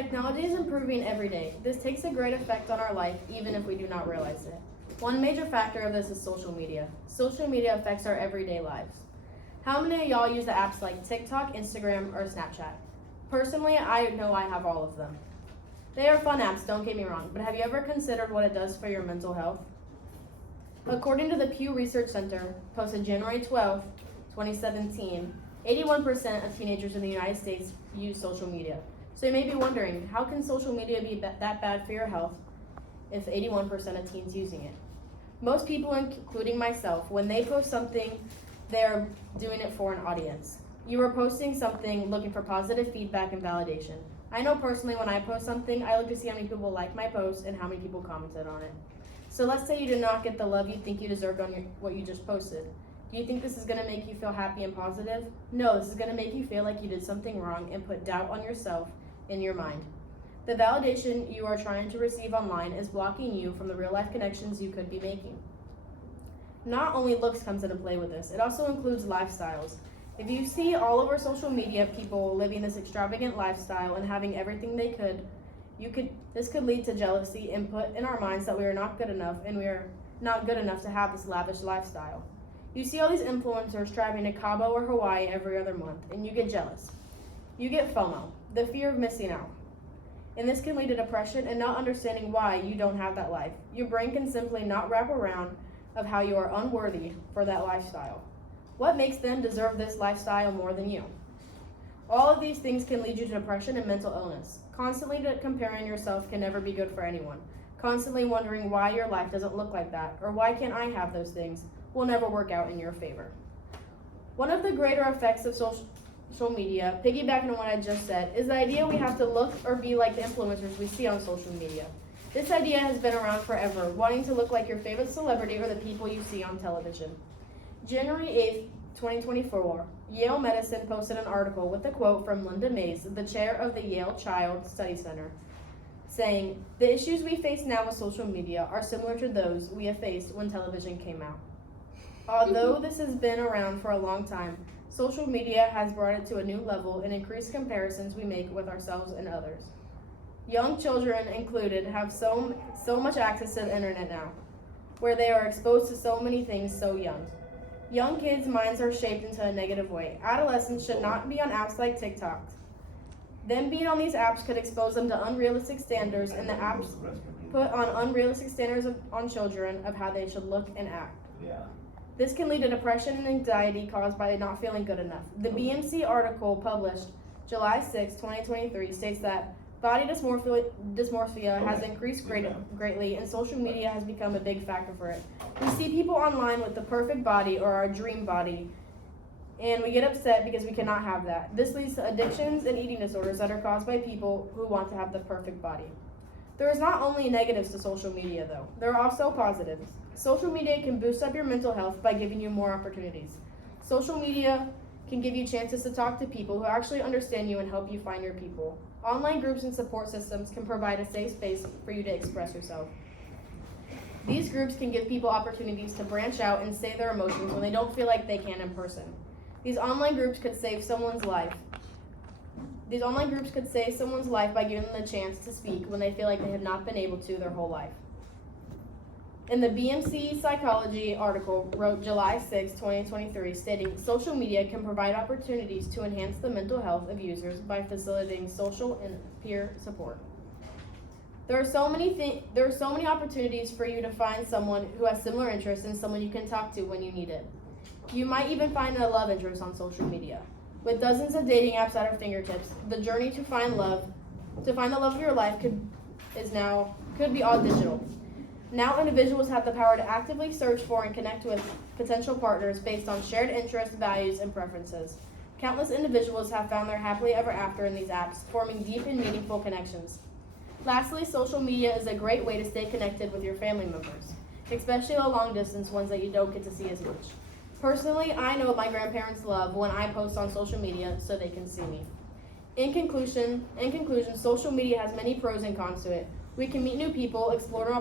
Technology is improving every day. This takes a great effect on our life, even if we do not realize it. One major factor of this is social media. Social media affects our everyday lives. How many of y'all use the apps like TikTok, Instagram, or Snapchat? Personally, I know I have all of them. They are fun apps, don't get me wrong, but have you ever considered what it does for your mental health? According to the Pew Research Center, posted January 12, 2017, 81% of teenagers in the United States use social media. So you may be wondering, how can social media be that bad for your health if 81% of teens using it? Most people, including myself, when they post something, they're doing it for an audience. You are posting something looking for positive feedback and validation. I know personally when I post something, I look to see how many people like my post and how many people commented on it. So let's say you did not get the love you think you deserved on what you just posted. Do you think this is going to make you feel happy and positive? No, this is going to make you feel like you did something wrong and put doubt on yourself in your mind. The validation you are trying to receive online is blocking you from the real life connections you could be making. Not only looks comes into play with this, it also includes lifestyles. If you see all over social media people living this extravagant lifestyle and having everything they could, this could lead to jealousy and put in our minds that we are not good enough and we are not good enough to have this lavish lifestyle. You see all these influencers traveling to Cabo or Hawaii every other month, and you get jealous. You get FOMO, the fear of missing out. And this can lead to depression and not understanding why you don't have that life. Your brain can simply not wrap around of how you are unworthy for that lifestyle. What makes them deserve this lifestyle more than you? All of these things can lead you to depression and mental illness. Constantly comparing yourself can never be good for anyone. Constantly wondering why your life doesn't look like that, or why can't I have those things, will never work out in your favor. One of the greater effects of social media, piggybacking on what I just said, is the idea we have to look or be like the influencers we see on social media. This idea has been around forever, wanting to look like your favorite celebrity or the people you see on television. January 8th, 2024, Yale Medicine posted an article with a quote from Linda Mays, the chair of the Yale Child Study Center, saying, "The issues we face now with social media are similar to those we have faced when television came out." Although this has been around for a long time, social media has brought it to a new level and increased comparisons we make with ourselves and others. Young children included have so much access to the internet now, where they are exposed to so many things so young. Young kids' minds are shaped into a negative way. Adolescents should not be on apps like TikTok. Them being on these apps could expose them to unrealistic standards, and the apps put on unrealistic standards on children of how they should look and act. This can lead to depression and anxiety caused by not feeling good enough. The BMC article published July 6, 2023 states that body dysmorphia has increased greatly, and social media has become a big factor for it. We see people online with the perfect body or our dream body, and we get upset because we cannot have that. This leads to addictions and eating disorders that are caused by people who want to have the perfect body. There is not only negatives to social media, though. There are also positives. Social media can boost up your mental health by giving you more opportunities. Social media can give you chances to talk to people who actually understand you and help you find your people. Online groups and support systems can provide a safe space for you to express yourself. These groups can give people opportunities to branch out and say their emotions when they don't feel like they can in person. These online groups could save someone's life. These online groups could save someone's life by giving them the chance to speak when they feel like they have not been able to their whole life. In the BMC Psychology article wrote July 6, 2023, stating social media can provide opportunities to enhance the mental health of users by facilitating social and peer support. There are so many opportunities for you to find someone who has similar interests and someone you can talk to when you need it. You might even find a love interest on social media. With dozens of dating apps at our fingertips, the journey to find the love of your life could be all digital. Now individuals have the power to actively search for and connect with potential partners based on shared interests, values, and preferences. Countless individuals have found their happily ever after in these apps, forming deep and meaningful connections. Lastly, social media is a great way to stay connected with your family members, especially the long distance ones that you don't get to see as much. Personally, I know my grandparents love when I post on social media so they can see me. In conclusion, social media has many pros and cons to it. We can meet new people, explore new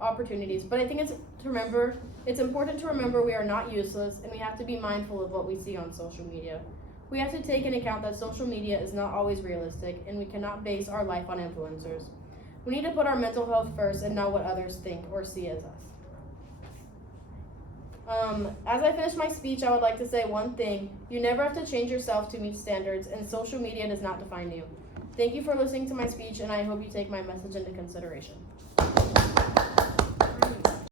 opportunities, but I think it's important to remember we are not useless, and we have to be mindful of what we see on social media. We have to take into account that social media is not always realistic, and we cannot base our life on influencers. We need to put our mental health first and not what others think or see as us. As I finish my speech, I would like to say one thing. You never have to change yourself to meet standards, and social media does not define you. Thank you for listening to my speech, and I hope you take my message into consideration.